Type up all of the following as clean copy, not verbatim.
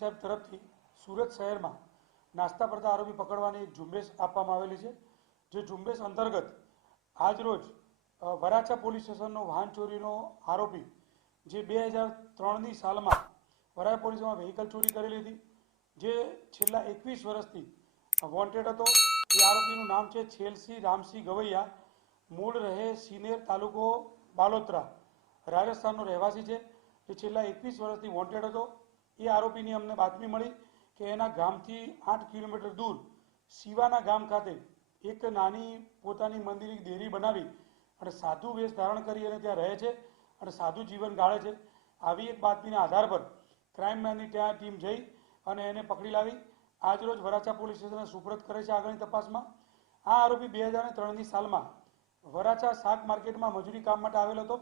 સાહેબ તરફથી સુરત શહેરમાં નાસ્તા પડતા આરોપી પકડવાની એક ઝુંબેશ આપવામાં આવેલી છે, જે ઝુંબેશ અંતર્ગત આજરોજ વરાછા પોલીસ સ્ટેશનનો વાહન ચોરીનો આરોપી જે 2003ની સાલમાં વરાછા પોલીસમાં વ્હીકલ ચોરી કરેલી હતી, જે છેલ્લા 21 વર્ષથી વોન્ટેડ હતો। એ આરોપીનું નામ છે છેલસિંહ રામસિંહ ગવૈયા, મૂળ રહે સિનેર, તાલુકો બાલોતરા, રાજસ્થાનનો રહેવાસી છે, જે છેલ્લા 21 વર્ષથી વોન્ટેડ હતો। એ આરોપીની અમને બાતમી મળી કે એના ગામથી 8 કિલોમીટર દૂર શિવાના ગામ ખાતે એક નાની પોતાની મંદિરની દેરી બનાવી અને સાધુ વેશ ધારણ કરી અને ત્યાં રહે છે અને સાધુ જીવન ગાળે છે। આવી એક બાતમીના આધાર પર ક્રાઇમ બ્રાન્ચની ત્યાં ટીમ જઈ અને એને પકડી લાવી આજરોજ વરાછા પોલીસ સ્ટેશનને સુપરત કરે છે આગળની તપાસમાં। આ આરોપી 2003ની સાલમાં વરાછા શાક માર્કેટમાં મજૂરી કામ માટે આવેલો હતો।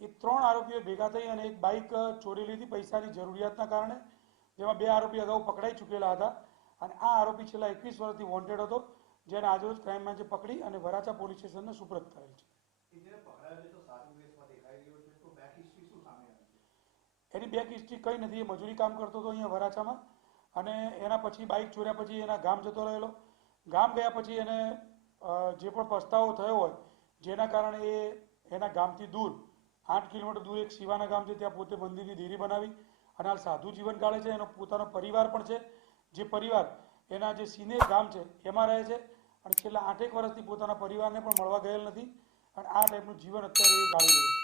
એ 3 આરોપીઓ ભેગા થઈ અને એક બાઇક ચોરી લીધી પૈસાની જરૂરિયાતના કારણે, જેમાં 2 આરોપી અગાઉ પકડાઈ ચૂકેલા હતા અને આ આરોપી છેલ્લા 21 વર્ષથી વોન્ટેડ હતો, જેને આજરોજ ક્રાઇમ બ્રાન્ચે પકડી અને વરાછા પોલીસ સ્ટેશનને સુપરત કરેલ છે। એની બેક હિસ્ટ્રી કંઈ નથી, એ મજૂરી કામ કરતો હતો અહીંયા વરાછામાં અને એના પછી બાઇક ચોર્યા પછી એના ગામ જતો રહેલો। ગામ ગયા પછી એને જે પણ પસ્તાવો થયો હોય જેના કારણે એ એના ગામથી દૂર 8 કિલોમીટર દૂર એક શિવાના ગામ છે, ત્યાં પોતે મંદિરની દેરી બનાવી અને હાલ સાધુ જીવન ગાળે છે। એનો પોતાનો પરિવાર પણ છે, જે પરિવાર એના જે સિનેર ગામ છે એમાં રહે છે અને છેલ્લા 8 વર્ષથી પોતાના પરિવારને પણ મળવા ગયેલ નથી અને આ ટાઈપનું જીવન અત્યારે એ ગાળી રહ્યો છે।